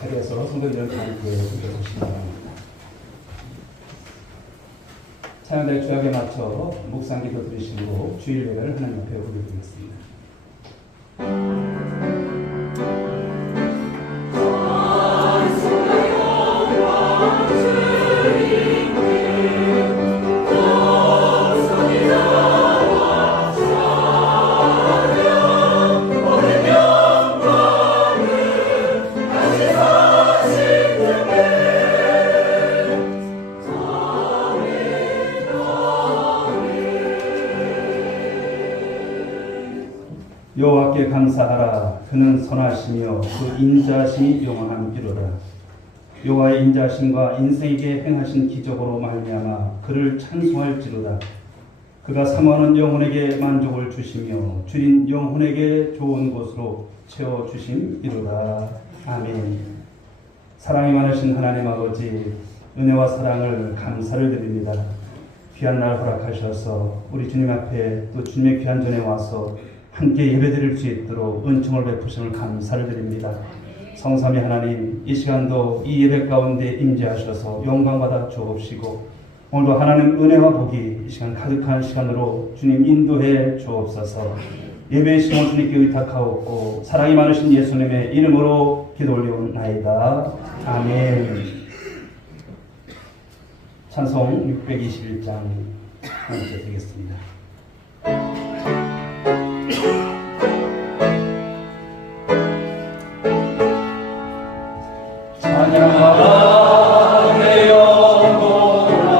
자리에서 성도님들 함께 주셔주시기 바랍니다. 찬양대 주약에 맞춰 묵상기도 드리시고 주일 예배를 하나님 앞에 올려드리겠습니다. 여호와께 감사하라. 그는 선하시며 그 인자심이 영원함이로다. 여호와의 인자심과 인생에게 행하신 기적으로 말미암아 그를 찬송할지로다. 그가 사모하는 영혼에게 만족을 주시며 줄인 영혼에게 좋은 곳으로 채워주심이로다. 아멘. 사랑이 많으신 하나님 아버지, 은혜와 사랑을 감사를 드립니다. 귀한 날 허락하셔서 우리 주님 앞에 또 주님의 귀한 전에 와서 함께 예배드릴 수 있도록 은총을 베푸심을 감사를 드립니다. 성삼위 하나님, 이 시간도 이 예배 가운데 임재하셔서 영광받아 주옵시고 오늘도 하나님 은혜와 복이 이 시간 가득한 시간으로 주님 인도해 주옵소서. 예배의 시간을 주님께 의탁하옵고 사랑이 많으신 예수님의 이름으로 기도 올리옵나이다. 아멘. 찬송 621장 함께 드리겠습니다. 찬양하라 내 영혼아,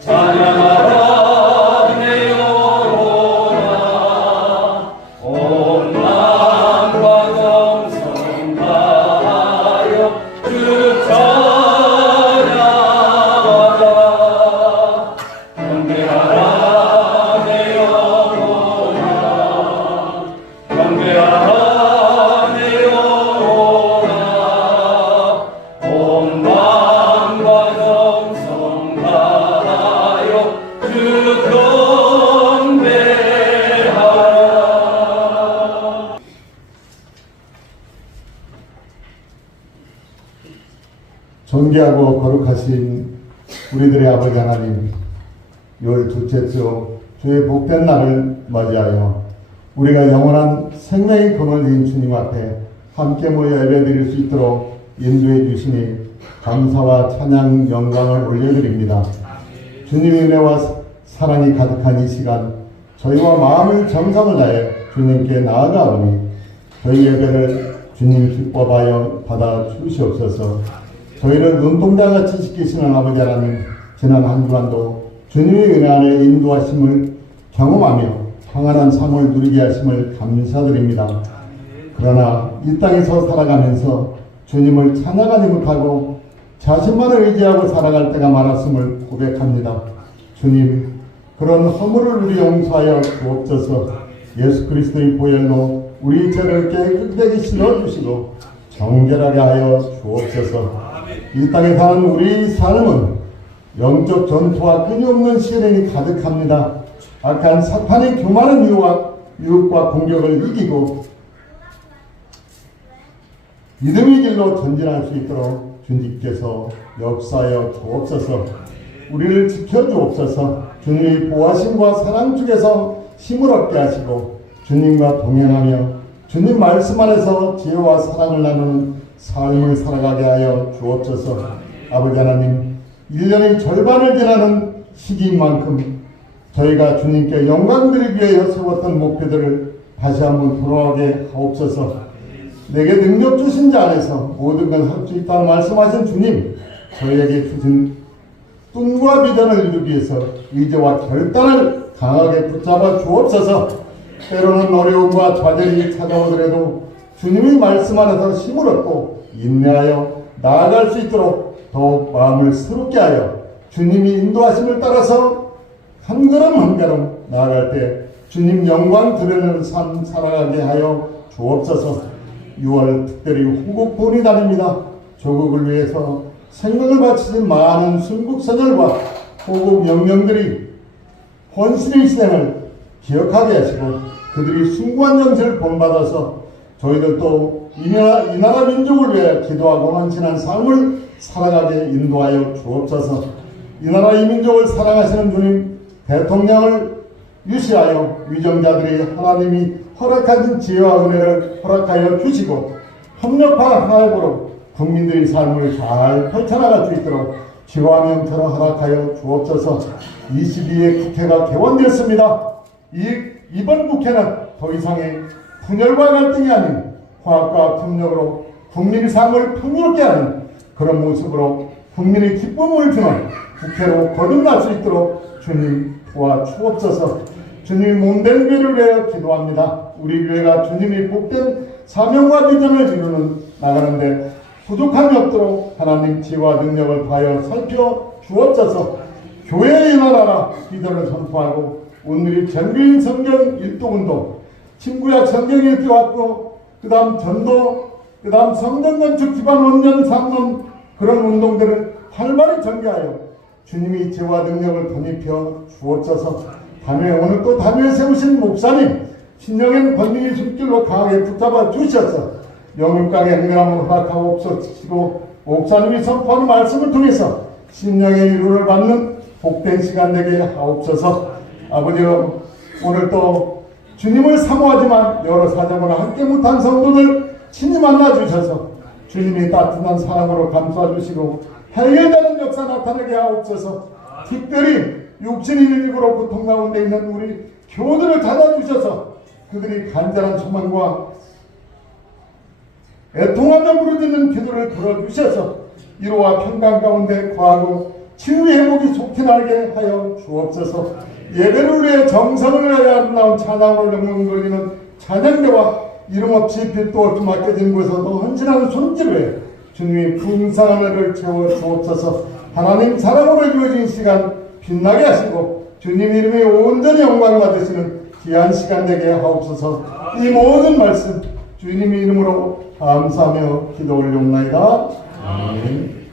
찬양하라 내 영혼아, 온 마음과 정성 다하여 주 찬양하라. 경배하라 내 영혼아, 경배하라 존귀하고 거룩하신 우리들의 아버지 하나님, 6월 둘째 주 주의 복된 날을 맞이하여 우리가 영원한 생명의 근원을 진 주님 앞에 함께 모여 예배드릴 수 있도록 인도해 주시니 감사와 찬양 영광을 올려드립니다. 주님의 은혜와 사랑이 가득한 이 시간, 저희와 마음을 정성을 다해 주님께 나아가오니 저희 예배를 주님 기뻐하여 받아 주시옵소서. 저희를 눈동자같이 지키시는 아버지 하나님, 지난 한 주간도 주님의 은혜 안에 인도하심을 경험하며 평안한 삶을 누리게 하심을 감사드립니다. 그러나 이 땅에서 살아가면서 주님을 찬양하지 못하고 자신만을 의지하고 살아갈 때가 많았음을 고백합니다. 주님, 그런 허물을 우리 용서하여 주옵소서. 예수 그리스도의 보혈로 우리 죄를 깨끗하게 씻어주시고 정결하게 하여 주옵소서. 이 땅에 사는 우리 삶은 영적 전투와 끊임없는 시련이 가득합니다. 악한 사탄의 교만한 유혹과 공격을 이기고 믿음의 길로 전진할 수 있도록 주님께서 역사하여 주옵소서. 우리를 지켜주옵소서. 주님의 보호하심과 사랑 중에서 힘을 얻게 하시고 주님과 동행하며 주님 말씀 안에서 지혜와 사랑을 나누는 삶을 살아가게 하여 주옵소서. 아버지 하나님, 1년의 절반을 지나는 시기인 만큼 저희가 주님께 영광 드리기 위하여 세웠던 목표들을 다시 한번 돌아오게 하옵소서. 내게 능력 주신 자 안에서 모든 걸 할 수 있다고 말씀하신 주님, 저희에게 주신 꿈과 비전을 이루기 위해서 의지와 결단을 강하게 붙잡아 주옵소서. 때로는 어려움과 좌절이 찾아오더라도 주님의 말씀 안에서 힘을 얻고 인내하여 나아갈 수 있도록 더욱 마음을 새롭게 하여 주님이 인도하심을 따라서 한 걸음 한 걸음 나아갈 때 주님 영광 드리는 삶 살아가게 하여 주옵소서. 6월 특별히 호국 본이달입니다. 조국을 위해서 생명을 바치신 많은 순국선열과 호국 영령들이 헌신의 희생을 기억하게 하시고 그들이 숭고한 영세를 본받아서 저희들도 이 나라 민족을 위해 기도하고 헌신한 삶을 살아가게 인도하여 주옵소서. 이 나라 이 민족을 사랑하시는 주님, 대통령을 유시하여 위정자들이 하나님이 허락하신 지혜와 은혜를 허락하여 주시고 협력과 화합으로 국민들의 삶을 잘 펼쳐나갈 수 있도록 지혜와 명철을 허락하여 주옵소서. 22회 국회가 개원되었습니다. 이번 국회는 더 이상의 분열과 갈등이 아닌 화합과 협력으로 국민의 삶을 풍요롭게 하는 그런 모습으로 국민의 기쁨을 주는 국회로 거듭날 수 있도록 주님 도와주옵소서. 주님 몸된 교회를 위하여 기도합니다. 우리 교회가 주님이 복된 사명과 비전을 이루는 나가는데 부족함이 없도록 하나님 지혜와 능력을 다하여 살펴주옵소서. 교회에 일어나라 비전을 선포하고 오늘이 전교인 성경 일독운동, 친구야 성경 읽기 왔고 그 다음 전도, 그 다음 성전 건축 기반 원년 삼론 그런 운동들을 활발히 전개하여 주님이 지혜와 능력을 덧입혀 주옵소서. 단회 오늘 또 단회에 세우신 목사님 신령한 권능의 손길로 강하게 붙잡아 주셔서 영육강의 행렬함을 허락하옵소서. 목사님이 선포하는 말씀을 통해서 신령의 위로를 받는 복된 시간 되게 하옵소서. 아버지여, 오늘 또 주님을 사모하지만 여러 사정으로 함께 못한 성도들 친히 만나주셔서 주님이 따뜻한 사랑으로 감싸주시고 해결되는 역사 나타나게 하옵소서. 특별히 육신의 일으로 고통 가운데 있는 우리 교우들을 찾아주셔서 그들이 간절한 소망과 애통하며 부르짖는 기도를 들어주셔서 위로와 평강 가운데 거하고 치유의 회복이 속히 나게 하여 주옵소서. 예배를 위해 정성을 위하여 아름다운 찬양으로 영광돌리는 찬양대와 이름 없이 빛도 없이 맡겨진 곳에서도 헌신하는 손길을 주님이 풍성한 은혜를 채워 주옵소서. 하나님 사랑으로 이루어진 시간 빛나게 하시고 주님 이름이 온전히 영광 받으시는 귀한 시간 되게 하옵소서. 이 모든 말씀 주님의 이름으로 감사하며 기도 올리옵나이다. 아멘.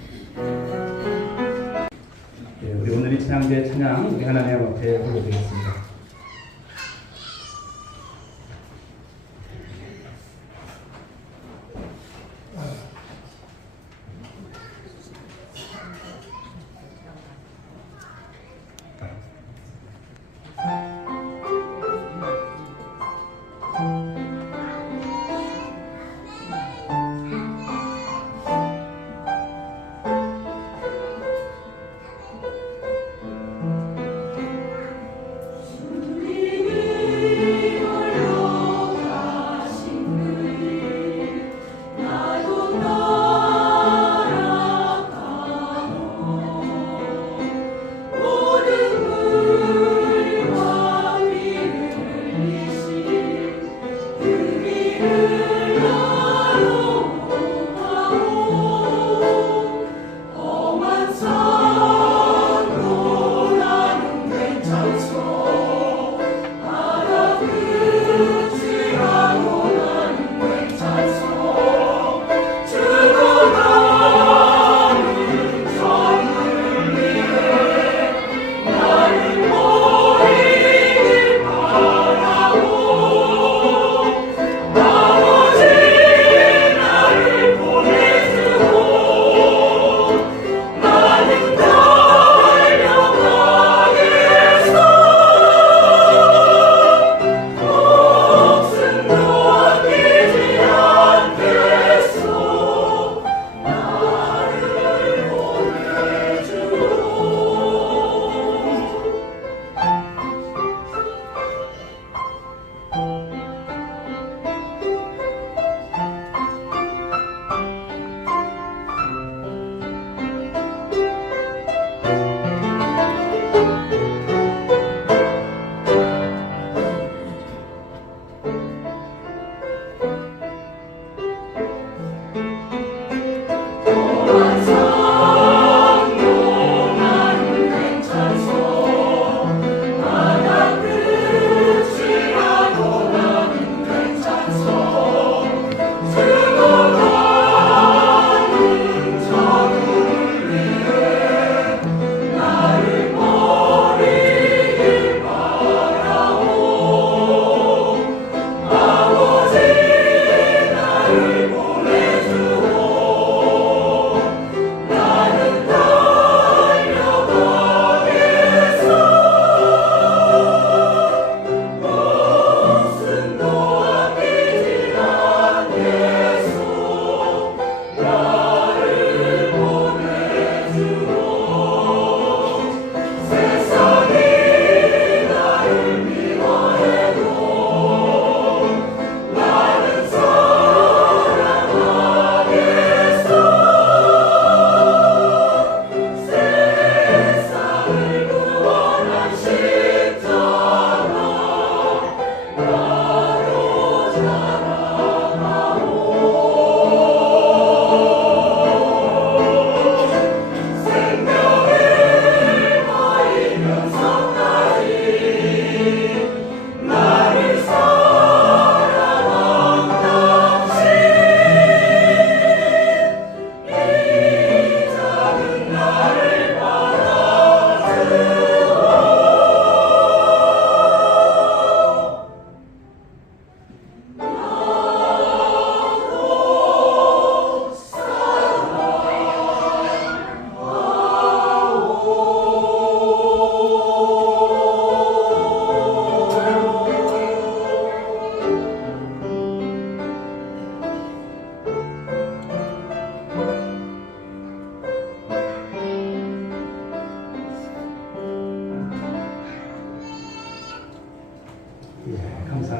우리 오늘의 찬양대 찬양 우리 하나님 앞에 올려드리겠습니다.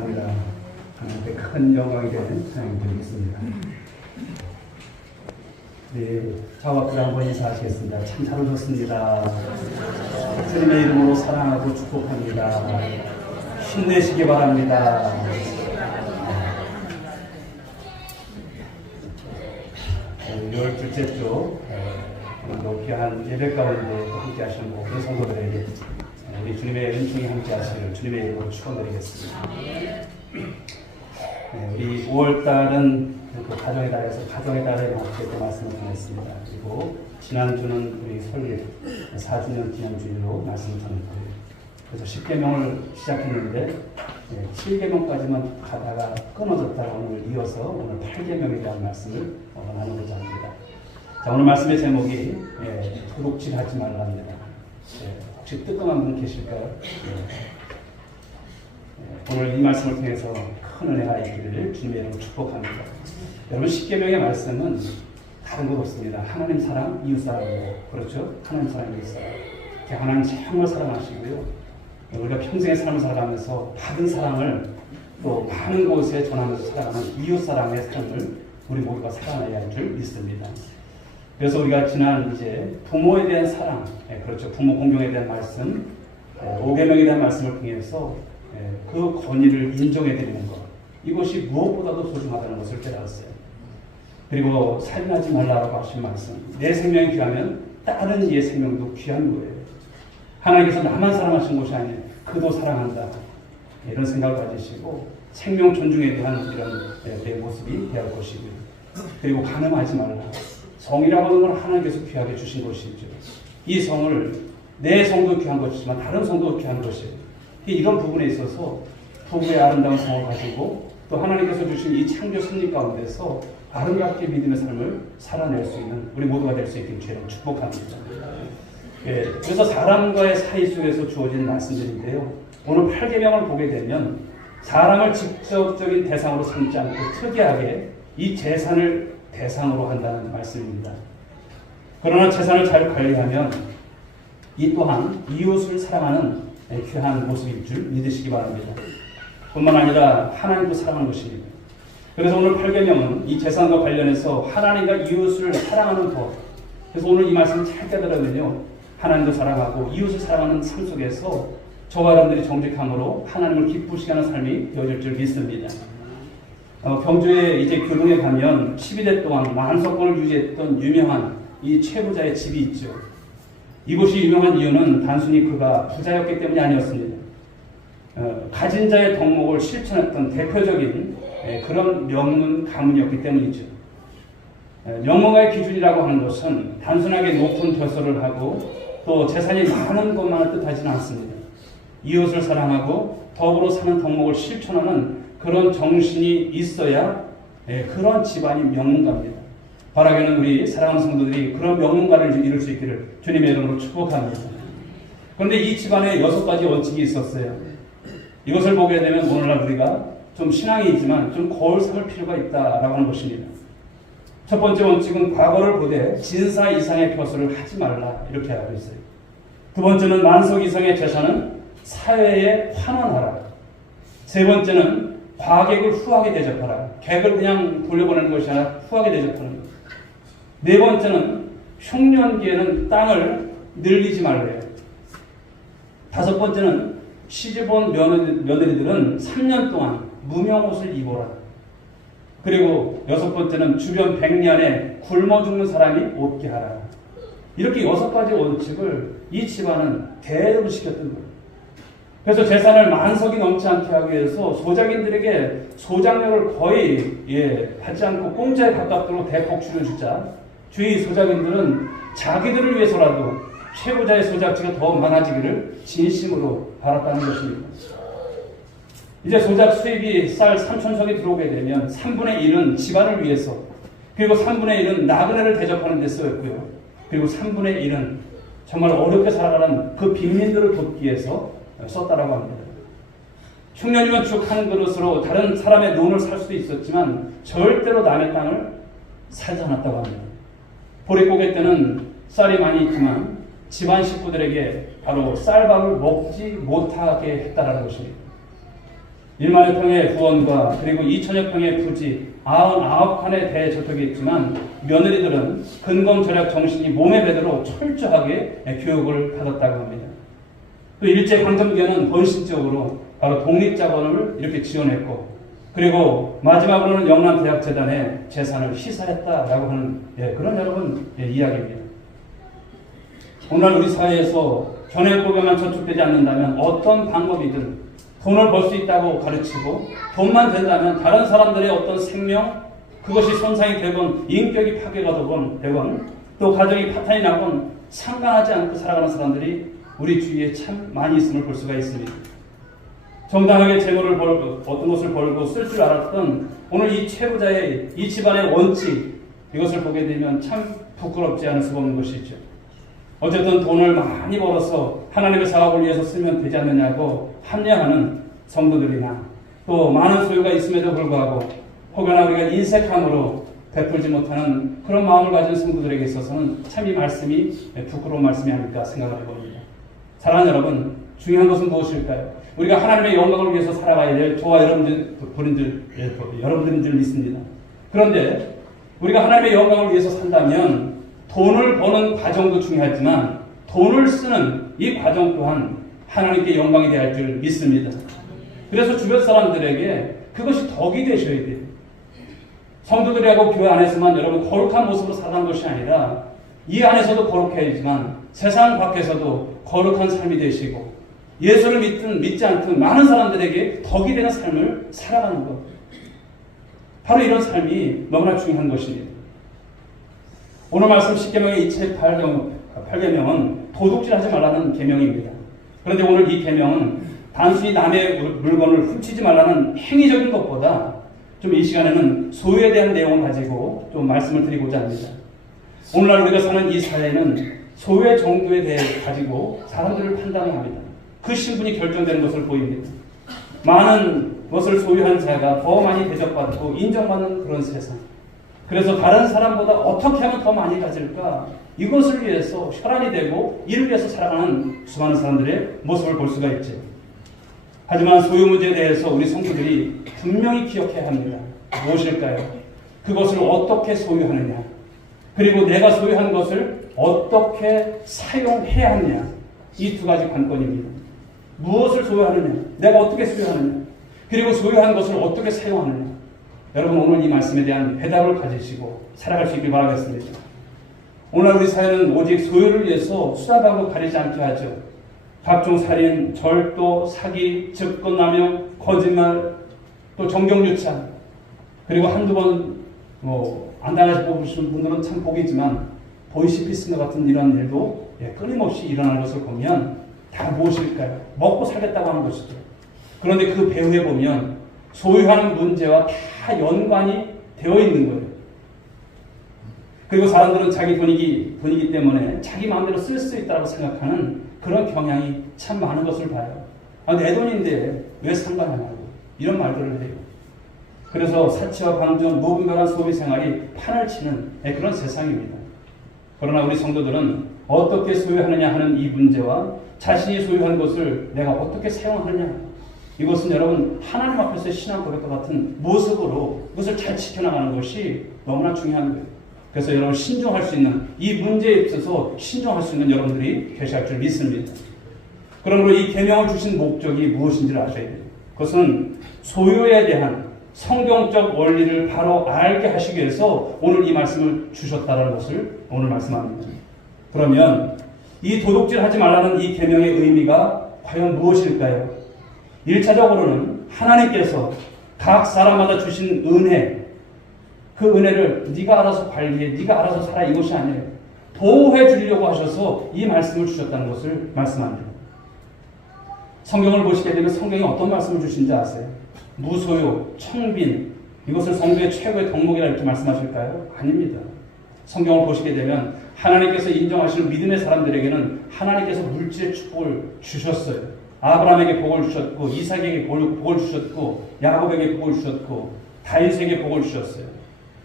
감사합니다. 하나님께 큰 영광이 되는 찬양 드리겠습니다. 네, 저와 그 한번 인사하시겠습니다. 참 잘 오셨습니다. 주님의 이름으로 사랑하고 축복합니다. 힘내시기 바랍니다. 열 둘째 주 오늘도 귀한 예배 가운데 함께 하시는 모든 성도들에게 우리 주님의 은총이 함께 하시기를 주님의 이름으로 축원드리겠습니다. 우리 5월달은 그 가정의 달에서 가정의 달에 맞게 또 말씀을 전했습니다. 그리고 지난주는 우리 설립 4주년 기념주일로 말씀을 전했고요. 그래서 10계명을 시작했는데 7계명까지만 가다가 끊어졌다가 오늘 이어서 오늘 8계명에 대한 말씀을 나누고자 합니다. 자, 오늘 말씀의 제목이 도둑질 하지 말랍니다. 혹시 뜨끔한 분 계실까요? 오늘 이 말씀을 통해서 큰 은혜가 있기를 주님의 이름으로 축복합니다. 여러분 10계명의 말씀은 다른 것 없습니다. 하나님 사랑, 이웃 사랑이고 그렇죠? 하나님 사랑, 이웃 사랑. 하나님 정말 사랑하시고요. 우리가 평생의 삶을 살아가면서 받은 사랑을 또 많은 곳에 전하면서 살아가는 이웃 사랑의 삶을 우리 모두가 살아내야 할 줄 믿습니다. 그래서 우리가 지난 이제 부모에 대한 사랑, 그렇죠? 부모 공경에 대한 말씀, 5계명에 대한 말씀을 통해서 그 권위를 인정해 드리는 것, 이것이 무엇보다도 소중하다는 것을 깨달았어요. 그리고 살인하지 말라고 하신 말씀, 내 생명이 귀하면 다른 이의 생명도 귀한 거예요. 하나님께서 나만 사랑하신 것이 아니에요. 그도 사랑한다. 이런 생각을 가지시고 생명 존중에 대한 이런 내 모습이 되어야 할 것이고요. 그리고 간음하지 말라. 성이라고 하는 건 하나님께서 귀하게 주신 것이죠. 이 성을 내 성도 귀한 것이지만 다른 성도 귀한 것이에요. 이런 부분에 있어서 부부의 아름다운 성을 가지고 또 하나님께서 주신 이 창조 섭리 가운데서 아름답게 믿음의 삶을 살아낼 수 있는 우리 모두가 될 수 있기를 주님 축복합니다. 그래서 사람과의 사이 속에서 주어진 말씀들인데요. 오늘 8계명을 보게 되면 사람을 직접적인 대상으로 삼지 않고 특이하게 이 재산을 대상으로 한다는 말씀입니다. 그러나 재산을 잘 관리하면 이 또한 이웃을 사랑하는 귀한 모습일 줄 믿으시기 바랍니다. 뿐만 아니라 하나님도 사랑하는 것입니다. 그래서 오늘 8계명은 이 재산과 관련해서 하나님과 이웃을 사랑하는 법. 그래서 오늘 이 말씀을 잘 깨달으면요. 하나님도 사랑하고 이웃을 사랑하는 삶 속에서 저와 여러분들이 정직함으로 하나님을 기쁘시게 하는 삶이 되어질 줄 믿습니다. 경주에 이제 교동에 가면 12대 동안 만석권을 유지했던 유명한 이 최부자의 집이 있죠. 이곳이 유명한 이유는 단순히 그가 부자였기 때문이 아니었습니다. 가진 자의 덕목을 실천했던 대표적인 그런 명문 가문이었기 때문이죠. 명문가의 기준이라고 하는 것은 단순하게 높은 벼슬을 하고 또 재산이 많은 것만을 뜻하지는 않습니다. 이웃을 사랑하고 더불어 사는 덕목을 실천하는 그런 정신이 있어야 그런 집안이 명문가입니다. 바라기는 우리 사랑하는 성도들이 그런 명문가를 이룰 수 있기를 주님의 이름으로 축복합니다. 그런데 이 집안에 6가지 원칙이 있었어요. 이것을 보게 되면 오늘날 우리가 좀 신앙이 있지만 좀 거울 삼을 필요가 있다라고 하는 것입니다. 첫 번째 원칙은 과거를 보되 진사 이상의 벼슬을 하지 말라 이렇게 하고 있어요. 두 번째는 만석 이상의 재산은 사회에 환원하라. 세 번째는 과객을 후하게 대접하라. 객을 그냥 돌려보내는 것이 아니라 후하게 대접하는 것. 네 번째는 흉년기에는 땅을 늘리지 말래요. 다섯 번째는 시집온 며느리들은 3년 동안 무명옷을 입어라. 그리고 6번째는 주변 100년에 굶어 죽는 사람이 없게 하라. 이렇게 6가지 원칙을 이 집안은 대대로 시켰던 거예요. 그래서 재산을 만석이 넘지 않게 하기 위해서 소작인들에게 소작료를 거의 받지 않고 공짜에 가깝도록 대폭 줄여주자 주위 소작인들은 자기들을 위해서라도 최고자의 소작지가 더 많아지기를 진심으로 바랐다는 것입니다. 이제 소작 수입이 쌀 3,000석이 들어오게 되면 3분의 1은 집안을 위해서, 그리고 3분의 1은 나그네를 대접하는 데 쓰였고요. 그리고 3분의 1은 정말 어렵게 살아가는 그 빈민들을 돕기 위해서 썼다라고 합니다. 흉년이면 죽 한 그릇으로 다른 사람의 논을 살 수도 있었지만 절대로 남의 땅을 살지 않았다고 합니다. 보릿고개 때는 쌀이 많이 있지만 집안 식구들에게 바로 쌀밥을 먹지 못하게 했다라는 것입니다. 1만여 평의 후원과 그리고 2천여 평의 부지 99칸의 대저택이 있지만 며느리들은 근검 절약 정신이 몸에 배도록 철저하게 교육을 받았다고 합니다. 또 일제강점기에는 헌신적으로 바로 독립자본을 이렇게 지원했고, 그리고 마지막으로는 영남대학재단에 재산을 희사했다라고 하는 그런 여러분 이야기입니다. 오늘 우리 사회에서 견해법에만 저촉되지 않는다면 어떤 방법이든 돈을 벌 수 있다고 가르치고 돈만 된다면 다른 사람들의 어떤 생명, 그것이 손상이 되건 인격이 파괴가 되건 또 가정이 파탄이 나건 상관하지 않고 살아가는 사람들이 우리 주위에 참 많이 있음을 볼 수가 있습니다. 정당하게 재물을 벌고 어떤 것을 벌고 쓸 줄 알았던 오늘 이 채부자의 이 집안의 원칙, 이것을 보게 되면 참 부끄럽지 않을 수가 없는 것이죠. 어쨌든 돈을 많이 벌어서 하나님의 사업을 위해서 쓰면 되지 않느냐고 합리화하는 성도들이나 또 많은 소유가 있음에도 불구하고 혹여나 우리가 인색함으로 베풀지 못하는 그런 마음을 가진 성도들에게 있어서는 참 이 말씀이 부끄러운 말씀이 아닐까 생각을 해봅니다. 사랑하는 여러분, 중요한 것은 무엇일까요? 우리가 하나님의 영광을 위해서 살아가야 될 저와 여러분들인 줄 믿습니다. 그런데 우리가 하나님의 영광을 위해서 산다면 돈을 버는 과정도 중요하지만 돈을 쓰는 이 과정 또한 하나님께 영광이 되어야 할 줄 믿습니다. 그래서 주변 사람들에게 그것이 덕이 되셔야 돼요. 성도들하고 교회 안에서만 여러분 거룩한 모습으로 살아가는 것이 아니라 이 안에서도 거룩해야지만 세상 밖에서도 거룩한 삶이 되시고 예수를 믿든 믿지 않든 많은 사람들에게 덕이 되는 삶을 살아가는 것. 바로 이런 삶이 너무나 중요한 것입니다. 오늘 말씀 10계명의 이 책 8계명은 도둑질하지 말라는 계명입니다. 그런데 오늘 이 계명은 단순히 남의 물건을 훔치지 말라는 행위적인 것보다 좀 이 시간에는 소유에 대한 내용을 가지고 좀 말씀을 드리고자 합니다. 오늘날 우리가 사는 이 사회는 소유의 정도에 대해 가지고 사람들을 판단합니다. 그 신분이 결정되는 것을 보입니다. 많은 것을 소유한 자가 더 많이 대접받고 인정받는 그런 세상. 그래서 다른 사람보다 어떻게 하면 더 많이 가질까? 이것을 위해서 혈안이 되고 이를 위해서 살아가는 수많은 사람들의 모습을 볼 수가 있죠. 하지만 소유 문제에 대해서 우리 성도들이 분명히 기억해야 합니다. 무엇일까요? 그것을 어떻게 소유하느냐, 그리고 내가 소유한 것을 어떻게 사용해야 하느냐, 이 두 가지 관건입니다. 무엇을 소유하느냐, 내가 어떻게 소유하느냐, 그리고 소유한 것을 어떻게 사용하느냐. 여러분 오늘 이 말씀에 대한 대답을 가지시고 살아갈 수 있길 바라겠습니다. 오늘 우리 사회는 오직 소유를 위해서 수단방법 가리지 않게 하죠. 각종 살인, 절도, 사기, 직권남용, 거짓말, 또 정경유착, 그리고 한두 번 안 당하시 보시는 분들은 참 복이지만 보이시피스며 같은 이런 일도 끊임없이 일어나는 것을 보면 다 무엇일까요? 먹고 살겠다고 하는 것이죠. 그런데 그 배후에 보면 소유하는 문제와 다 연관이 되어 있는 거예요. 그리고 사람들은 자기 돈이기 때문에 자기 마음대로 쓸 수 있다고 생각하는 그런 경향이 참 많은 것을 봐요. 내 돈인데 왜 상관하냐고 이런 말들을 해요. 그래서 사치와 방전, 무분별한 소비 생활이 판을 치는 그런 세상입니다. 그러나 우리 성도들은 어떻게 소유하느냐 하는 이 문제와 자신이 소유한 것을 내가 어떻게 사용하느냐, 이것은 여러분 하나님 앞에서의 신앙 고백과 같은 모습으로 이것을 잘 지켜나가는 것이 너무나 중요한 거예요. 그래서 여러분 신중할 수 있는 이 문제에 있어서 신중할 수 있는 여러분들이 계실 줄 믿습니다. 그러므로 이 계명을 주신 목적이 무엇인지를 아셔야 돼요. 그것은 소유에 대한 성경적 원리를 바로 알게 하시기 위해서 오늘 이 말씀을 주셨다는 것을 오늘 말씀합니다. 그러면 이 도둑질하지 말라는 이 계명의 의미가 과연 무엇일까요? 1차적으로는 하나님께서 각 사람마다 주신 은혜, 그 은혜를 네가 알아서 관리해, 네가 알아서 살아, 이것이 아니에요. 보호해 주려고 하셔서 이 말씀을 주셨다는 것을 말씀합니다. 성경을 보시게 되면 성경이 어떤 말씀을 주신지 아세요? 무소유, 청빈, 이것을 성경의 최고의 덕목이라 이렇게 말씀하실까요? 아닙니다. 성경을 보시게 되면 하나님께서 인정하시는 믿음의 사람들에게는 하나님께서 물질의 축복을 주셨어요. 아브라함에게 복을 주셨고, 이삭에게 복을 주셨고, 야곱에게 복을 주셨고, 다윗에게 복을 주셨어요.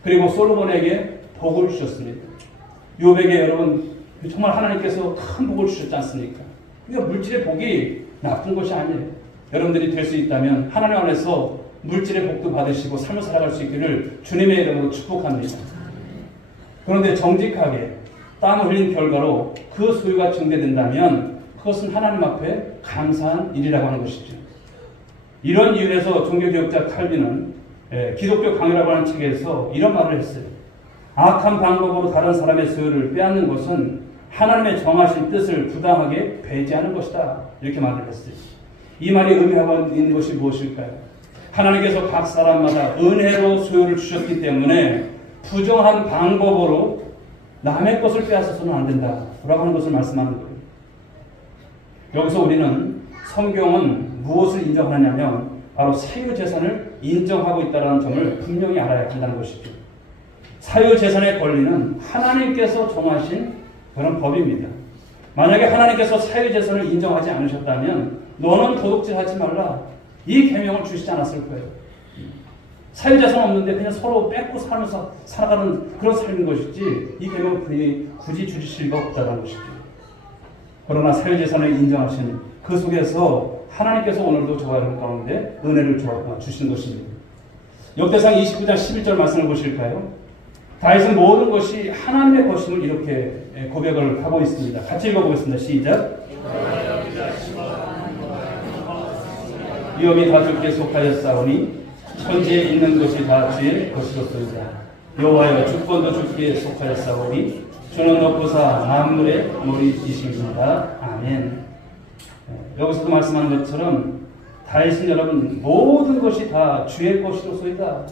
그리고 솔로몬에게 복을 주셨습니다. 욥에게 여러분 정말 하나님께서 큰 복을 주셨지 않습니까? 그러니까 물질의 복이 나쁜 것이 아니에요. 여러분들이 될 수 있다면 하나님 안에서 물질의 복도 받으시고 삶을 살아갈 수 있기를 주님의 이름으로 축복합니다. 그런데 정직하게 땀을 흘린 결과로 그 소유가 증대된다면 그것은 하나님 앞에 감사한 일이라고 하는 것이죠. 이런 이유에서 종교개혁자 칼빈은 기독교 강요라고 하는 책에서 이런 말을 했어요. 악한 방법으로 다른 사람의 소유를 빼앗는 것은 하나님의 정하신 뜻을 부당하게 배제하는 것이다. 이렇게 말을 했어요. 이 말이 의미하고 있는 것이 무엇일까요? 하나님께서 각 사람마다 은혜로 소유를 주셨기 때문에 부정한 방법으로 남의 것을 빼앗아서는 안 된다라고 하는 것을 말씀하는 거예요. 여기서 우리는 성경은 무엇을 인정하느냐면 바로 사유재산을 인정하고 있다는 점을 분명히 알아야 한다는 것이죠. 사유재산의 권리는 하나님께서 정하신 그런 법입니다. 만약에 하나님께서 사유재산을 인정하지 않으셨다면 너는 도둑질하지 말라 이 계명을 주시지 않았을 거예요. 사유재산 없는데 그냥 서로 뺏고 살면서 살아가는 그런 삶인 것이지 이 계명을 굳이 주실 리가 없다는 것이죠. 그러나 사유재산을 인정하신 그 속에서 하나님께서 오늘도 저와 여러분 가운데 은혜를 주신 것입니다. 역대상 29장 11절 말씀을 보실까요? 다윗은 모든 것이 하나님의 것임을 이렇게 고백을 하고 있습니다. 같이 읽어보겠습니다. 시작. 위엄이 다 주께 속하였사오니 천지에 있는 것이 다 주의 것이로소이다. 여호와여 주권도 주께 속하였사오니 주는 높으사 만물의 머리이십니다. 아멘. 여기서도 말씀하는 것처럼 다윗은 여러분 모든 것이 다 주의 것이로소이다.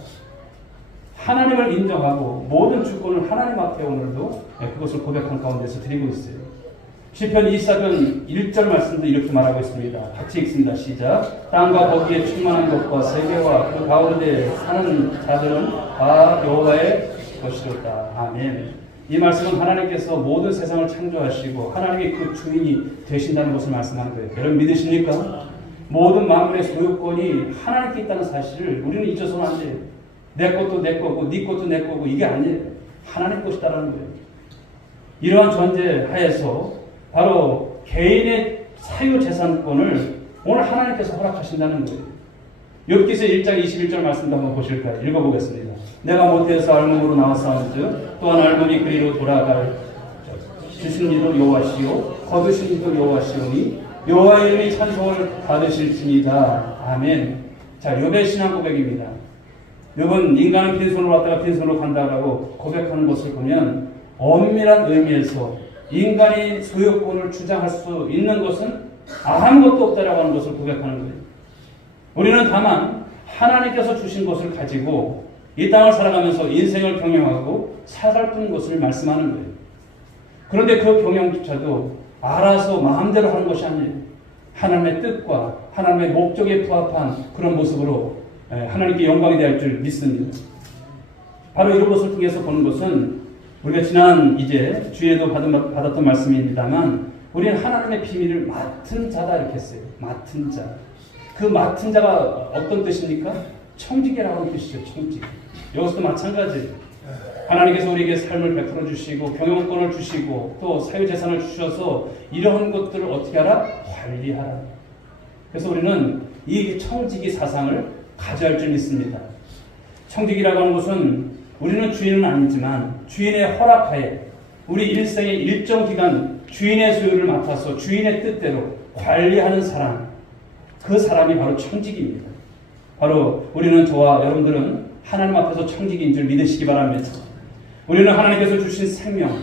하나님을 인정하고 모든 주권을 하나님 앞에 오늘도 그것을 고백한 가운데서 드리고 있어요. 시편 24편 1절 말씀도 이렇게 말하고 있습니다. 같이 읽습니다. 시작. 땅과 거기에 충만한 것과 세계와 그 가운데 사는 자들은 다 여호와의 것이로다. 아멘. 이 말씀은 하나님께서 모든 세상을 창조하시고 하나님의 그 주인이 되신다는 것을 말씀하는 거예요. 여러분 믿으십니까? 모든 만물의 소유권이 하나님께 있다는 사실을 우리는 잊어서는 안 돼요. 내 것도 내 거고 네 것도 내 거고 이게 아니에요. 하나님 것이다라는 거예요. 이러한 전제 하에서 바로 개인의 사유재산권을 오늘 하나님께서 허락하신다는 거예요. 욥기서 1장 21절 말씀도 한번 보실까요? 읽어보겠습니다. 내가 모태에서 알몸으로 나왔사온즉 또한 알몸이 그리로 돌아갈 주신 이도 여호와시요 거두신 이도 여호와시오니 여호와의 이름이 찬송을 받으실지니다. 아멘. 자, 욥의 신앙 고백입니다. 욥은 인간은 빈손으로 왔다가 빈손으로 간다고 고백하는 것을 보면 엄밀한 의미에서 인간이 소유권을 주장할 수 있는 것은 아무것도 없다라고 하는 것을 고백하는 거예요. 우리는 다만 하나님께서 주신 것을 가지고 이 땅을 살아가면서 인생을 경영하고 살아갈 뿐인 것을 말씀하는 거예요. 그런데 그 경영조차도 알아서 마음대로 하는 것이 아니에요. 하나님의 뜻과 하나님의 목적에 부합한 그런 모습으로 하나님께 영광이 되할 줄 믿습니다. 바로 이런 것을 통해서 보는 것은 우리가 지난 이제 주에도 받았던 말씀입니다만 우리는 하나님의 비밀을 맡은 자다 이렇게 했어요. 맡은 자. 그 맡은 자가 어떤 뜻입니까? 청지기라고 하는 뜻이죠. 청지기. 여기서도 마찬가지예요. 하나님께서 우리에게 삶을 베풀어 주시고 경영권을 주시고 또 사유재산을 주셔서 이러한 것들을 어떻게 하라? 관리하라. 그래서 우리는 이 청지기 사상을 가져야 할 줄 믿습니다. 청지기라고 하는 것은 우리는 주인은 아니지만 주인의 허락하에 우리 일생의 일정 기간 주인의 소유를 맡아서 주인의 뜻대로 관리하는 사람, 그 사람이 바로 청지기입니다. 바로 우리는 저와 여러분들은 하나님 앞에서 청지기인 줄 믿으시기 바랍니다. 우리는 하나님께서 주신 생명,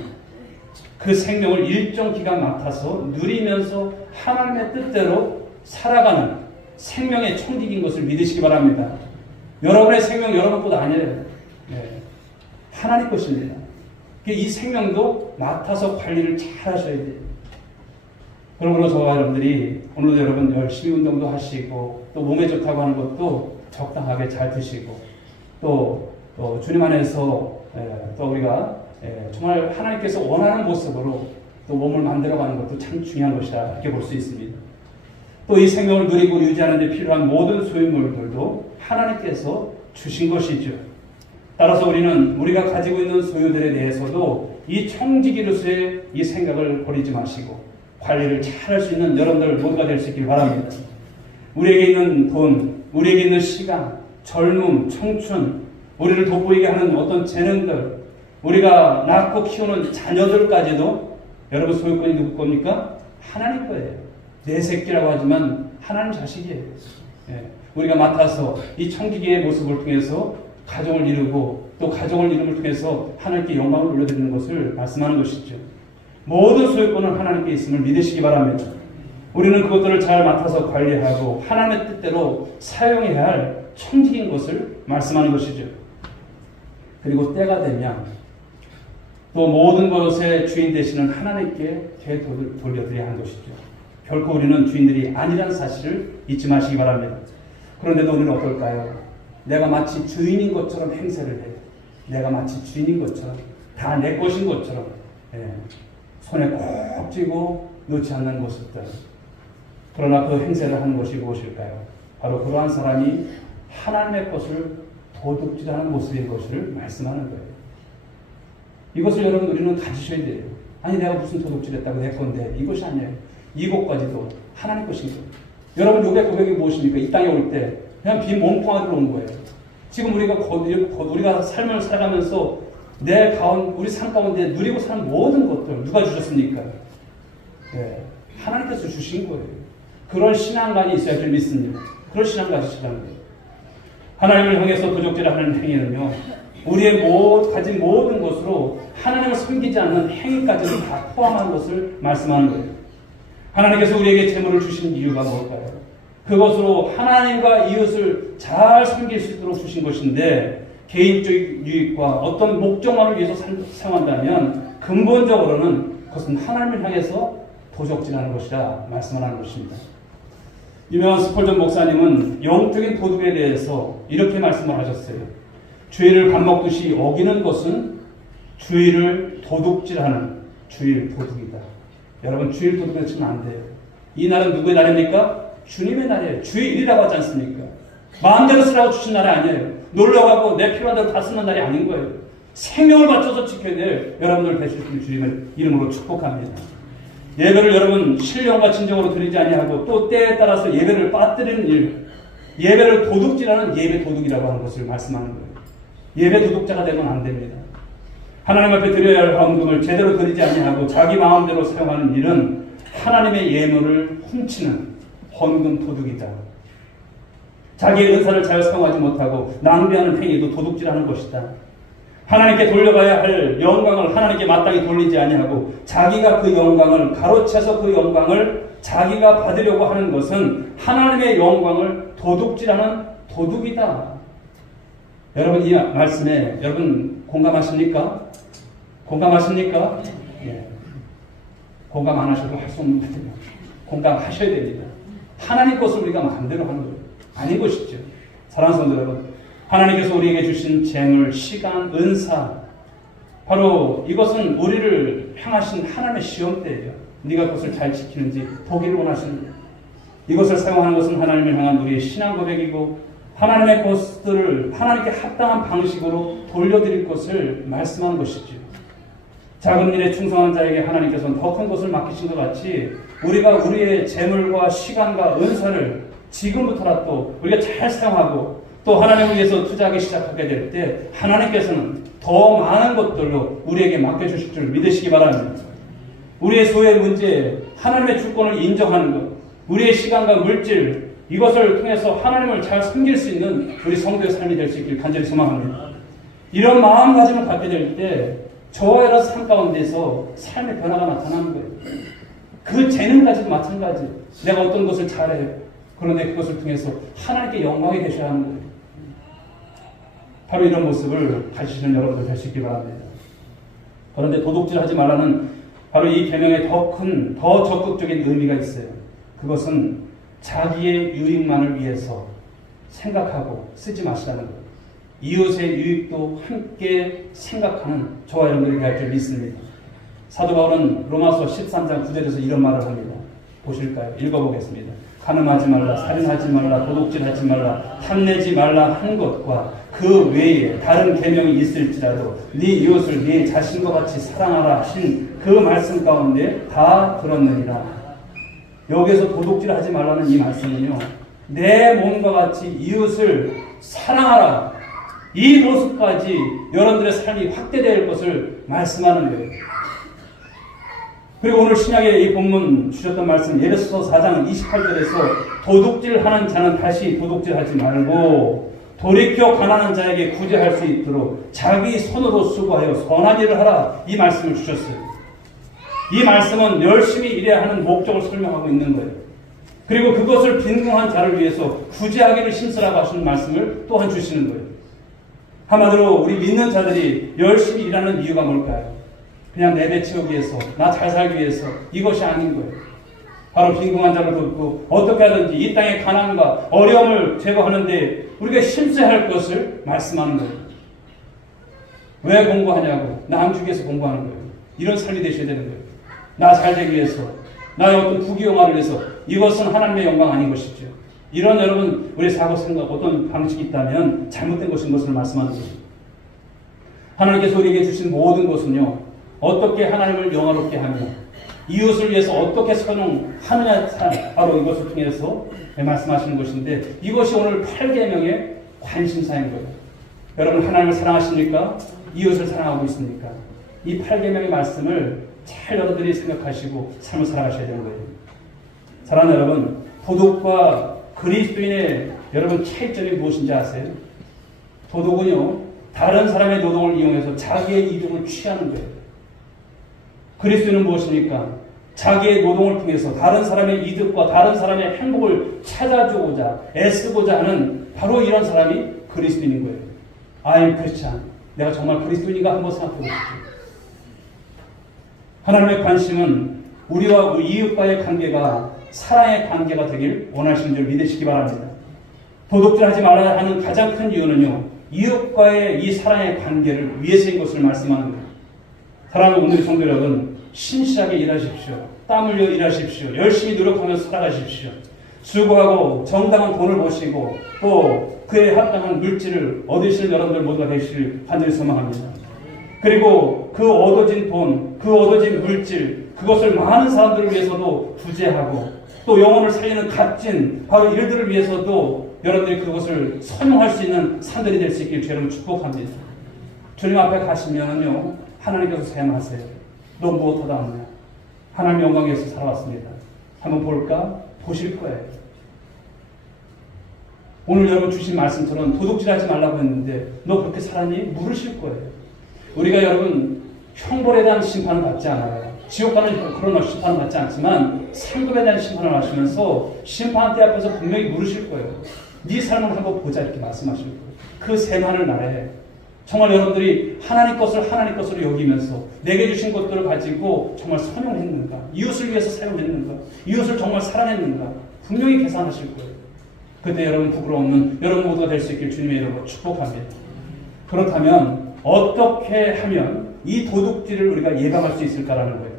그 생명을 일정 기간 맡아서 누리면서 하나님의 뜻대로 살아가는 생명의 청지기인 것을 믿으시기 바랍니다. 여러분의 생명 여러분 것 아니에요. 하나님 것입니다. 이 생명도 맡아서 관리를 잘 하셔야 돼요. 그러므로 저와 여러분들이 오늘도 여러분 열심히 운동도 하시고 또 몸에 좋다고 하는 것도 적당하게 잘 드시고 또 주님 안에서 또 우리가 정말 하나님께서 원하는 모습으로 또 몸을 만들어가는 것도 참 중요한 것이다 이렇게 볼 수 있습니다. 또 이 생명을 누리고 유지하는 데 필요한 모든 소유물들도 하나님께서 주신 것이죠. 따라서 우리는 우리가 가지고 있는 소유들에 대해서도 이 청지기로서의 이 생각을 버리지 마시고 관리를 잘 할 수 있는 여러분들 모두가 될 수 있길 바랍니다. 우리에게 있는 돈, 우리에게 있는 시간, 젊음, 청춘, 우리를 돋보이게 하는 어떤 재능들, 우리가 낳고 키우는 자녀들까지도 여러분 소유권이 누구 겁니까? 하나님 거예요. 내 새끼라고 하지만 하나님 자식이에요. 예. 우리가 맡아서 이 청지기의 모습을 통해서 가정을 이루고 또 가정을 이룸을 통해서 하나님께 영광을 올려드리는 것을 말씀하는 것이죠. 모든 소유권은 하나님께 있음을 믿으시기 바랍니다. 우리는 그것들을 잘 맡아서 관리하고 하나님의 뜻대로 사용해야 할 청지기인 것을 말씀하는 것이죠. 그리고 때가 되면 또 모든 것의 주인 되시는 하나님께 돌려드려야 하는 것이죠. 결코 우리는 주인들이 아니라는 사실을 잊지 마시기 바랍니다. 그런데도 우리는 어떨까요? 내가 마치 주인인 것처럼 행세를 해요. 내가 마치 주인인 것처럼 다 내 것인 것처럼 손에 꼭 쥐고 놓지 않는 모습들. 그러나 그 행세를 하는 것이 무엇일까요? 바로 그러한 사람이 하나님의 것을 도둑질하는 모습인 것을 말씀하는 거예요. 이것을 여러분 우리는 가지셔야 돼요. 아니 내가 무슨 도둑질했다고 내 건데 이것이 아니에요. 이것까지도 하나님 것인 거예요. 여러분 욥의 고백이 무엇입니까? 이 땅에 올 때 그냥 빈 몸뚱아리로 온 거예요. 지금 우리가 삶을 살아가면서 우리 삶 가운데 누리고 사는 모든 것들 누가 주셨습니까? 하나님께서 주신 거예요. 그런 신앙관이 있어야 될 믿습니다. 그런 신앙 가지시라는 거예요. 하나님을 향해서 도적질하는 행위는요, 우리의 가진 모든 것으로 하나님을 섬기지 않는 행위까지는 다 포함한 것을 말씀하는 거예요. 하나님께서 우리에게 재물을 주신 이유가 뭘까요? 그것으로 하나님과 이웃을 잘 섬길 수 있도록 주신 것인데 개인적 유익과 어떤 목적만을 위해서 사용한다면 근본적으로는 그것은 하나님을 향해서 도적질하는 것이라 말씀하는 것입니다. 유명한 스펄전 목사님은 영적인 도둑에 대해서 이렇게 말씀을 하셨어요. 주의를 밥 먹듯이 어기는 것은 주의를 도둑질하는 주일 도둑이다. 여러분 주일 도둑에 치면 안 돼요. 이 날은 누구의 날입니까? 주님의 날이에요. 주일이라고 하지 않습니까? 마음대로 쓰라고 주신 날이 아니에요. 놀러가고 내 필요한 대로 다 쓰는 날이 아닌 거예요. 생명을 바쳐서 지켜야 될 여러분들 되실 주님을 이름으로 축복합니다. 예배를 여러분 신령과 진정으로 드리지 아니하고 또 때에 따라서 예배를 빠뜨리는 일, 예배를 도둑질하는 예배 도둑이라고 하는 것을 말씀하는 거예요. 예배 도둑자가 되면 안 됩니다. 하나님 앞에 드려야 할 헌금을 제대로 드리지 아니하고 자기 마음대로 사용하는 일은 하나님의 예물을 훔치는 헌금 도둑이다. 자기의 은사를 잘 사용하지 못하고 낭비하는 행위도 도둑질하는 것이다. 하나님께 돌려가야 할 영광을 하나님께 마땅히 돌리지 아니하고 자기가 그 영광을 가로채서 그 영광을 자기가 받으려고 하는 것은 하나님의 영광을 도둑질하는 도둑이다. 여러분 이 말씀에 여러분 공감하십니까? 공감하십니까? 예. 공감 안 하셔도 할 수 없는 거예요. 공감하셔야 됩니다. 하나님 것을 우리가 마음대로 하는 거예요. 아닌 것이죠. 사랑하는 성도 여러분, 하나님께서 우리에게 주신 재물, 시간, 은사, 바로 이것은 우리를 향하신 하나님의 시험대예요. 네가 그것을 잘 지키는지 보기를 원하시는 거예요. 이것을 사용하는 것은 하나님을 향한 우리의 신앙 고백이고 하나님의 것들을 하나님께 합당한 방식으로 돌려드릴 것을 말씀하는 것이죠. 작은 일에 충성한 자에게 하나님께서는 더 큰 것을 맡기신 것 같이 우리가 우리의 재물과 시간과 은사를 지금부터라도 우리가 잘 사용하고 또 하나님을 위해서 투자하기 시작하게 될 때 하나님께서는 더 많은 것들로 우리에게 맡겨주실 줄 믿으시기 바랍니다. 우리의 소유의 문제, 하나님의 주권을 인정하는 것, 우리의 시간과 물질, 이것을 통해서 하나님을 잘 섬길 수 있는 우리 성도의 삶이 될 수 있길 간절히 소망합니다. 이런 마음가짐을 갖게 될 때 저와 여러 삶 가운데서 삶의 변화가 나타나는 거예요. 그 재능까지도 마찬가지. 내가 어떤 것을 잘해요. 그런데 그것을 통해서 하나님께 영광이 되셔야 하는 거예요. 바로 이런 모습을 가지시는 여러분들 될 수 있기 바랍니다. 그런데 도둑질하지 말라는 바로 이 계명에 더 적극적인 의미가 있어요. 그것은 자기의 유익만을 위해서 생각하고 쓰지 마시라는 거예요. 이웃의 유익도 함께 생각하는 저와 여러분들이 될 줄 믿습니다. 사도 바울은 로마서 13장 9절에서 이런 말을 합니다. 보실까요? 읽어보겠습니다. 간음하지 말라, 살인하지 말라, 도둑질하지 말라, 탐내지 말라 한 것과 그 외에 다른 계명이 있을지라도 네 이웃을 네 자신과 같이 사랑하라 하신 그 말씀 가운데 다 들었느니라. 여기에서 도둑질하지 말라는 이 말씀은요, 내 몸과 같이 이웃을 사랑하라. 이 모습까지 여러분들의 삶이 확대될 것을 말씀하는 거예요. 그리고 오늘 신약의 이 본문 주셨던 말씀 에베소서 4장 28절에서 도둑질하는 자는 다시 도둑질하지 말고 돌이켜 가난한 자에게 구제할 수 있도록 자기 손으로 수고하여 선한 일을 하라. 이 말씀을 주셨어요. 이 말씀은 열심히 일해야 하는 목적을 설명하고 있는 거예요. 그리고 그것을 빈궁한 자를 위해서 구제하기를 힘쓰라고 하시는 말씀을 또한 주시는 거예요. 한마디로 우리 믿는 자들이 열심히 일하는 이유가 뭘까요? 그냥 내배 채우기 위해서, 나 잘 살기 위해서, 이것이 아닌 거예요. 바로 빈궁한 자를 돕고 어떻게 하든지 이 땅의 가난과 어려움을 제거하는데 우리가 힘써야 할 것을 말씀하는 거예요. 왜 공부하냐고, 남 주기 위해서 공부하는 거예요. 이런 삶이 되셔야 되는 거예요. 나 잘 되기 위해서, 나의 어떤 부귀영화를 위해서. 이것은 하나님의 영광 아닌 것이죠. 이런 여러분 우리 사고 생각 어떤 방식이 있다면 잘못된 것인 것을 말씀하는 거죠. 하나님께서 우리에게 주신 모든 것은요, 어떻게 하나님을 영화롭게 하며 이웃을 위해서 어떻게 선용하느냐, 바로 이것을 통해서 말씀하시는 것인데, 이것이 오늘 8계명의 관심사인 거예요. 여러분 하나님을 사랑하십니까? 이웃을 사랑하고 있습니까? 이 8계명의 말씀을 잘 여러분들이 생각하시고 삶을 살아가셔야 되는 거예요. 사랑하는 여러분, 도둑과 그리스도인의 여러분 차이점이 무엇인지 아세요? 도둑은요, 다른 사람의 노동을 이용해서 자기의 이득을 취하는 거예요. 그리스도인은 무엇입니까? 자기의 노동을 통해서 다른 사람의 이득과 다른 사람의 행복을 찾아주고자 애쓰고자 하는 바로 이런 사람이 그리스도인인 거예요. I'm Christian. 내가 정말 그리스도인인가 한번 생각해 보십시오. 하나님의 관심은 우리와 우리 이웃과의 관계가 사랑의 관계가 되길 원하시는 줄 믿으시기 바랍니다. 도둑질하지 말아야 하는 가장 큰 이유는요, 이웃과의 이 사랑의 관계를 위해서인 것을 말씀하는 거예요. 사랑하는 오늘의 성도 여러분, 신실하게 일하십시오. 땀 흘려 일하십시오. 열심히 노력하면서 살아가십시오. 수고하고 정당한 돈을 버시고 또 그에 합당한 물질을 얻으시는 여러분들 모두가 되시길 간절히 소망합니다. 그리고 그 얻어진 돈, 그 얻어진 물질, 그것을 많은 사람들을 위해서도 부재하고 또 영혼을 살리는 값진 바로 일들을 위해서도 여러분들이 그것을 선용할 수 있는 산들이 될 수 있길 여러분 축복합니다. 주님 앞에 가시면은요, 하나님께서 샘하세요. 너 무엇보다 없냐? 하나님 영광 위해서 살아왔습니다. 한번 볼까? 보실 거예요. 오늘 여러분 주신 말씀처럼 도둑질하지 말라고 했는데 너 그렇게 살았니? 물으실 거예요. 우리가 여러분 형벌에 대한 심판을 받지 않아요. 지옥 가는 그런 심판을 받지 않지만 상급에 대한 심판을 하시면서 심판대 앞에서 분명히 물으실 거예요. 네 삶을 한번 보자 이렇게 말씀하실 거예요. 그 샘하늘 나라에 정말 여러분들이 하나님 것을 하나님 것으로 여기면서 내게 주신 것들을 가지고 정말 선용했는가? 이웃을 위해서 사용했는가? 이웃을 정말 사랑했는가? 분명히 계산하실 거예요. 그때 여러분 부끄러움은 여러분 모두가 될 수 있길 주님의 이름으로 축복합니다. 그렇다면 어떻게 하면 이 도둑질을 우리가 예방할 수 있을까라는 거예요.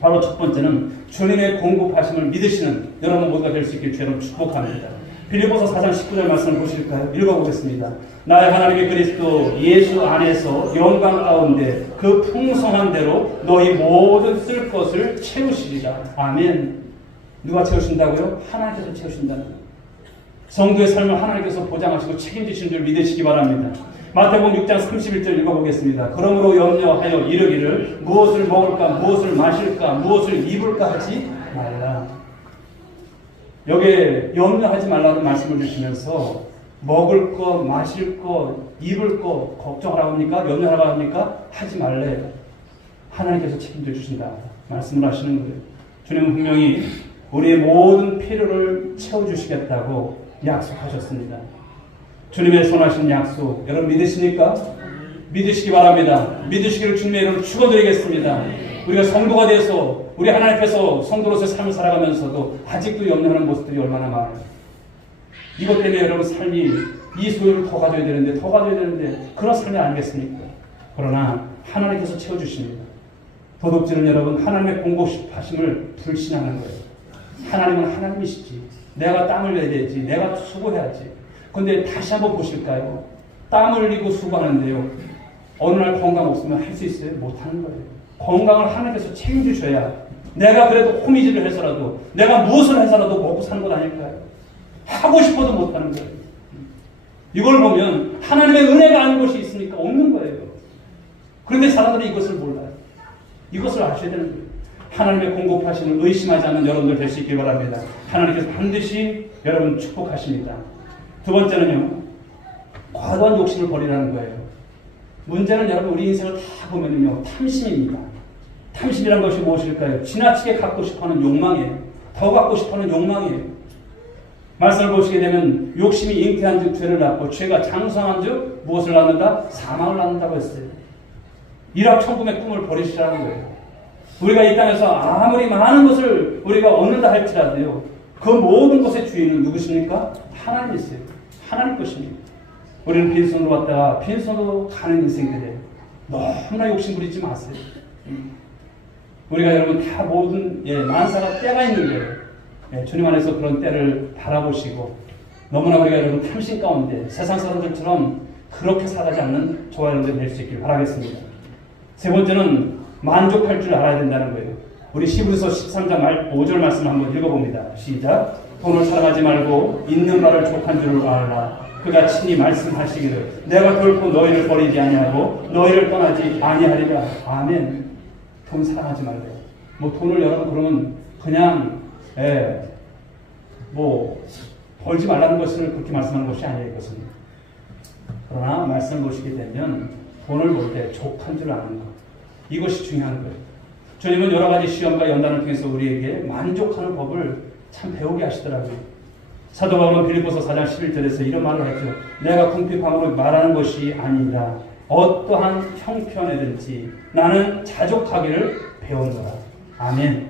바로 첫 번째는 주님의 공급하심을 믿으시는 여러분 모두가 될 수 있길 주님으로 축복합니다. 빌립보서 4장 19절 말씀을 보실까요? 읽어보겠습니다. 나의 하나님의 그리스도 예수 안에서 영광 가운데 그 풍성한 대로 너희 모든 쓸 것을 채우시리라. 아멘. 누가 채우신다고요? 하나님께서 채우신다는 거예요. 성도의 삶을 하나님께서 보장하시고 책임지신 줄 믿으시기 바랍니다. 마태복음 6장 31절 읽어보겠습니다. 그러므로 염려하여 이르기를 무엇을 먹을까, 무엇을 마실까, 무엇을 입을까 하지 말라. 여기에 염려하지 말라는 말씀을 주시면서 먹을 것, 마실 것, 입을 것 걱정하라고 합니까? 염려하라고 합니까? 하지 말래요. 하나님께서 책임져 주신다 말씀을 하시는 거예요. 주님은 분명히 우리의 모든 필요를 채워주시겠다고 약속하셨습니다. 주님의 선하신 약속 여러분 믿으십니까? 믿으시기 바랍니다. 믿으시기를 주님의 이름으로 축원드리겠습니다. 우리가 성도가 되어서 우리 하나님 앞에서 성도로서의 삶을 살아가면서도 아직도 염려하는 모습들이 얼마나 많아요. 이것 때문에 여러분 삶이 이 소유를 더 가져야 되는데 그런 삶이 아니겠습니까? 그러나 하나님께서 채워주십니다. 도둑질은 여러분 하나님의 공급하심을 불신하는 거예요. 하나님은 하나님이시지. 내가 땀을 내야 되지. 내가 수고해야지. 근데 다시 한번 보실까요? 땀 흘리고 수고하는데요. 어느 날 건강 없으면 할 수 있어요? 못하는 거예요. 건강을 하나님께서 책임주셔야 내가 그래도 호미질을 해서라도 내가 무엇을 해서라도 먹고 사는 것 아닐까요? 하고 싶어도 못하는 거예요. 이걸 보면 하나님의 은혜가 아닌 것이 있으니까 없는 거예요. 그런데 사람들이 이것을 몰라요. 이것을 아셔야 되는 거예요. 하나님의 공급하심을 의심하지 않는 여러분들 될 수 있길 바랍니다. 하나님께서 반드시 여러분 축복하십니다. 두 번째는요, 과도한 욕심을 버리라는 거예요. 문제는 여러분 우리 인생을 다 보면요, 탐심입니다. 탐심이란 것이 무엇일까요? 지나치게 갖고 싶어하는 욕망이에요. 더 갖고 싶어하는 욕망이에요. 말씀을 보시게 되면 욕심이 잉태한 즉 죄를 낳고 죄가 장수한 즉 무엇을 낳는다? 사망을 낳는다고 했어요. 일확천금의 꿈을 버리시라는 거예요. 우리가 이 땅에서 아무리 많은 것을 우리가 얻는다 할지라도요, 그 모든 것의 주인은 누구십니까? 하나님이세요. 하나님 것입니다. 우리는 빈손으로 왔다가 빈손으로 가는 인생들이에요. 너무나 욕심 부리지 마세요. 우리가 여러분 다 모든 만사가 때가 있는 거예요. 주님 안에서 그런 때를 바라보시고 너무나 우리가 여러분 탐심 가운데 세상 사람들처럼 그렇게 살아가지 않는 저와 여러분들 될 수 있길 바라겠습니다. 세 번째는 만족할 줄 알아야 된다는 거예요. 우리 히브리서 13장 5절 말씀 한번 읽어봅니다. 시작. 돈을 사랑하지 말고 있는 바를 족한 줄을 알라. 그가 친히 말씀하시기를 내가 결코 너희를 버리지 아니하고 너희를 떠나지 아니하리라. 아멘. 돈 사랑하지 말래요. 뭐 돈을 여러분 그러면 그냥 뭐 벌지 말라는 것을 그렇게 말씀하는 것이 아니에요. 이것은. 그러나 말씀을 보시게 되면 돈을 벌 때 족한 줄 아는 것, 이것이 중요한 거예요. 주님은 여러 가지 시험과 연단을 통해서 우리에게 만족하는 법을 참 배우게 하시더라고요. 사도 바울은 빌립보서 4장 11절에서 이런 말을 했죠. 내가 궁핍함으로 말하는 것이 아니라 어떠한 형편에든지 나는 자족하기를 배웠노라. 아멘.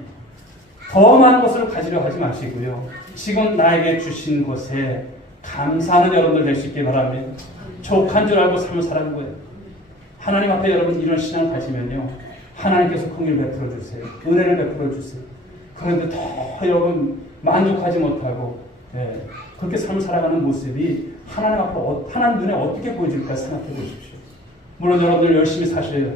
더 많은 것을 가지려 하지 마시고요. 지금 나에게 주신 것에 감사하는 여러분들 될 수 있길 바랍니다. 족한 줄 알고 삶을 살아가는 거예요. 하나님 앞에 여러분 이런 신앙을 가지면요, 하나님께서 긍휼을 베풀어 주세요. 은혜를 베풀어 주세요. 그런데 더 여러분 만족하지 못하고 그렇게 삶을 살아가는 모습이 하나님 앞으로 하나님 눈에 어떻게 보여질까 생각해 보십시오. 물론 여러분들 열심히 사셔요.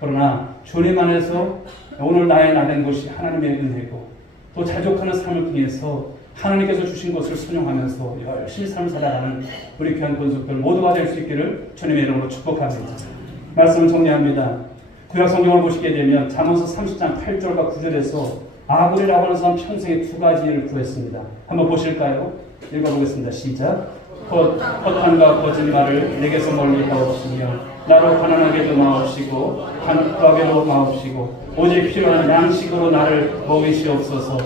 그러나 주님 안에서 오늘 나의 나된 것이 하나님의 은혜고 또 자족하는 삶을 통해서 하나님께서 주신 것을 순종하면서 열심히 삶을 살아가는 우리 귀한 권속들 모두가 될 수 있기를 주님의 이름으로 축복합니다. 말씀을 정리합니다. 구약 성경을 보시게 되면 잠언서 30장 8절과 9절에서 아굴이라고 하는 사람 평생에 두 가지를 구했습니다. 한번 보실까요? 읽어보겠습니다. 시작. 허탄과 거짓말을 내게서 멀리 하옵시며 나로 가난하게도 마옵시고 간구하게도 마옵시고 오직 필요한 양식으로 나를 먹이시옵소서.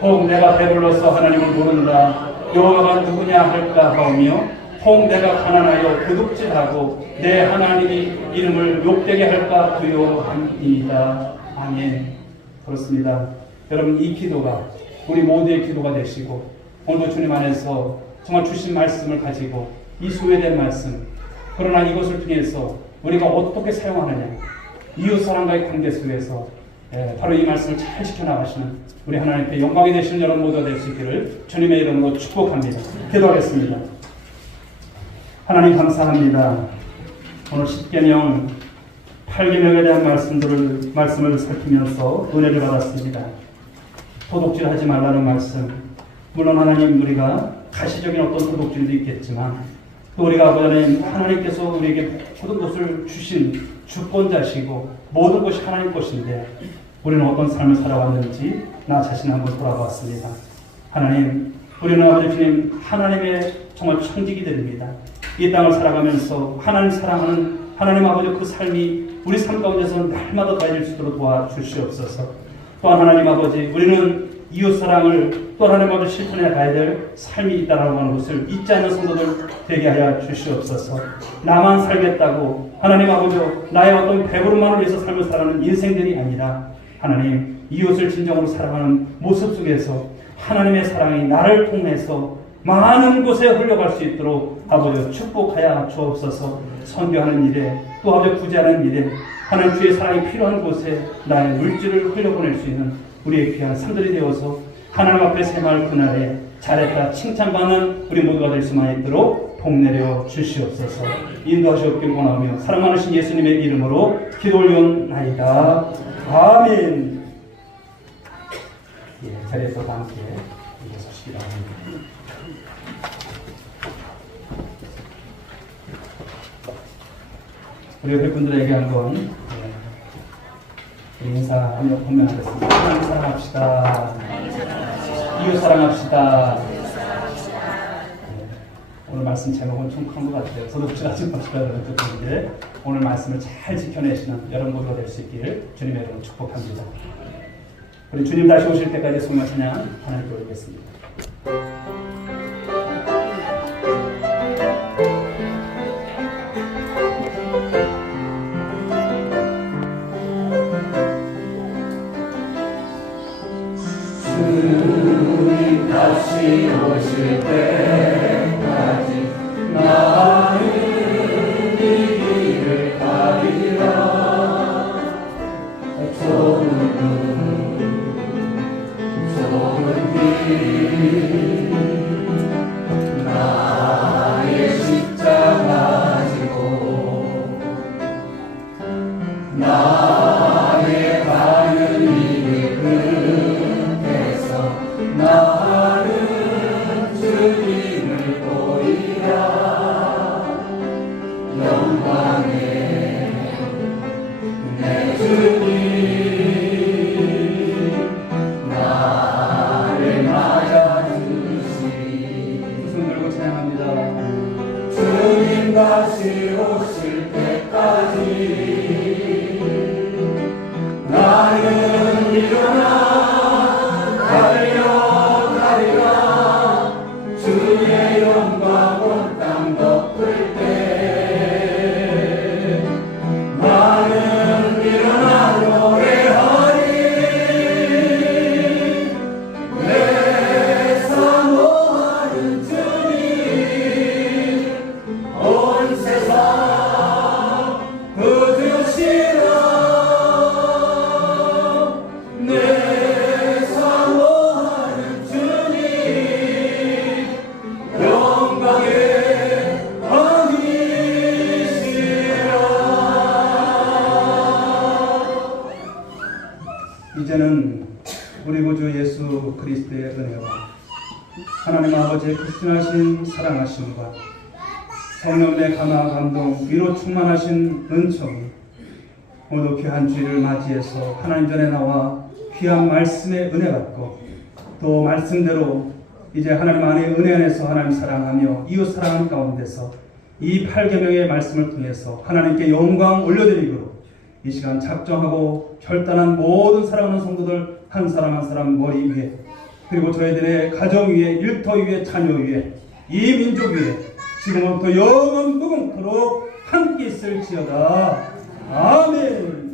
혹 내가 배불러서 하나님을 모른다 여호와가 누구냐 할까 하오며 혹 내가 가난하여 도둑질하고 내 하나님이 이름을 욕되게 할까 두려워합니다. 아멘. 그렇습니다. 여러분 이 기도가 우리 모두의 기도가 되시고 오늘도 주님 안에서 정말 주신 말씀을 가지고 이 소외된 말씀, 그러나 이것을 통해서 우리가 어떻게 사용하느냐, 이웃사람과의 관계 속에서 바로 이 말씀을 잘 지켜나가시는 우리 하나님께 영광이 되시는 여러분 모두가 될 수 있기를 주님의 이름으로 축복합니다. 기도하겠습니다. 하나님 감사합니다. 오늘 10계명 8계명에 대한 말씀을 살피면서 은혜를 받았습니다. 도둑질하지 말라는 말씀, 물론 하나님 우리가 가시적인 어떤 도둑질도 있겠지만 또 우리가 아버지 하나님께서 우리에게 모든 것을 주신 주권자시고 모든 것이 하나님 것인데 우리는 어떤 삶을 살아왔는지 나 자신 한번 돌아봤습니다. 하나님, 우리는 아버지 주님 하나님의 정말 천직이들입니다. 이 땅을 살아가면서 하나님 사랑하는 하나님 아버지 그 삶이 우리 삶 가운데서 날마다 더해질 수 있도록 도와주시옵소서. 또한 하나님 아버지, 우리는 이웃사랑을 또 하나님 아버지 실천해 가야 될 삶이 있다라고 하는 것을 잊지 않는 성도들 되게 하여 주시옵소서. 나만 살겠다고 하나님 아버지 나의 어떤 배부름만을 위해서 삶을 살아가는 인생들이 아니라 하나님 이웃을 진정으로 사랑하는 모습 속에서 하나님의 사랑이 나를 통해서 많은 곳에 흘러갈 수 있도록 아버지 축복하여 주옵소서. 선교하는 일에 또 아버지 구제하는 일에 하나님 주의 사랑이 필요한 곳에 나의 물질을 흘려보낼 수 있는 우리의 귀한 삶들이 되어서 하나님 앞에 새마을 그날에 잘했다 칭찬받는 우리 모두가 될 수만 있도록 복내려 주시옵소서. 인도하시옵길 원하며 사랑 많으신 예수님의 이름으로 기도 올리옵나이다. 아멘. 자리에서 함께 서시기 바랍니다. 우리 회분들에게 한번 인사 한번 건면하겠습니다. 하나님 사랑합시다. 이웃 사랑합시다. 오늘 말씀 제목은 좀 큰 것 같아요. 저도 붙여가지고 맙시다 그러는데 오늘 말씀을 잘 지켜내시는 여러분 모두가 될 수 있길 주님의 이름으로 축복합니다. 우리 주님 다시 오실 때까지 소망 찬양 하나님께 올리겠습니다. 주님 다시 오실 때까지 나는 이 길을 가리라. 좁은 길 나의 십자가 지고 나의 가는 이 끝에서 나는 주님을 보리라. 영광의 내 주님 나를 맞아주시리. 손 들고 찬양합니다. 주님 다시 오실 때까지 나는 일어나 가리라. 주의 영광 온 땅 덮을 때 나는 일어나 노래하리. 내 사모하는 주님 온 세상 거두시라. 내 사모하는 주님 영광의 왕이시라. 이제는 우리 구주 예수 그리스도의 은혜와 하나님 아버지의 극진하신 사랑하심과 성령의 감화 감동 위로 충만하신 은총이 모두 귀한 주일을 맞이해서 하나님 전에 나와 귀한 말씀의 은혜 받고 또 말씀대로 이제 하나님 안에 은혜 안에서 하나님 사랑하며 이웃 사랑하는 가운데서 이 8계명의 말씀을 통해서 하나님께 영광 올려드리고 이 시간 작정하고 결단한 모든 사랑하는 성도들 한 사람 한 사람 머리 위에 그리고 저희들의 가정 위에 일터 위에 자녀 위에 이 민족 위에 지금부터 영원 무궁토록 함께 있을지어다. 아멘.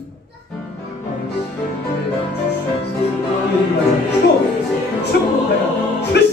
축복하여 주시옵소서.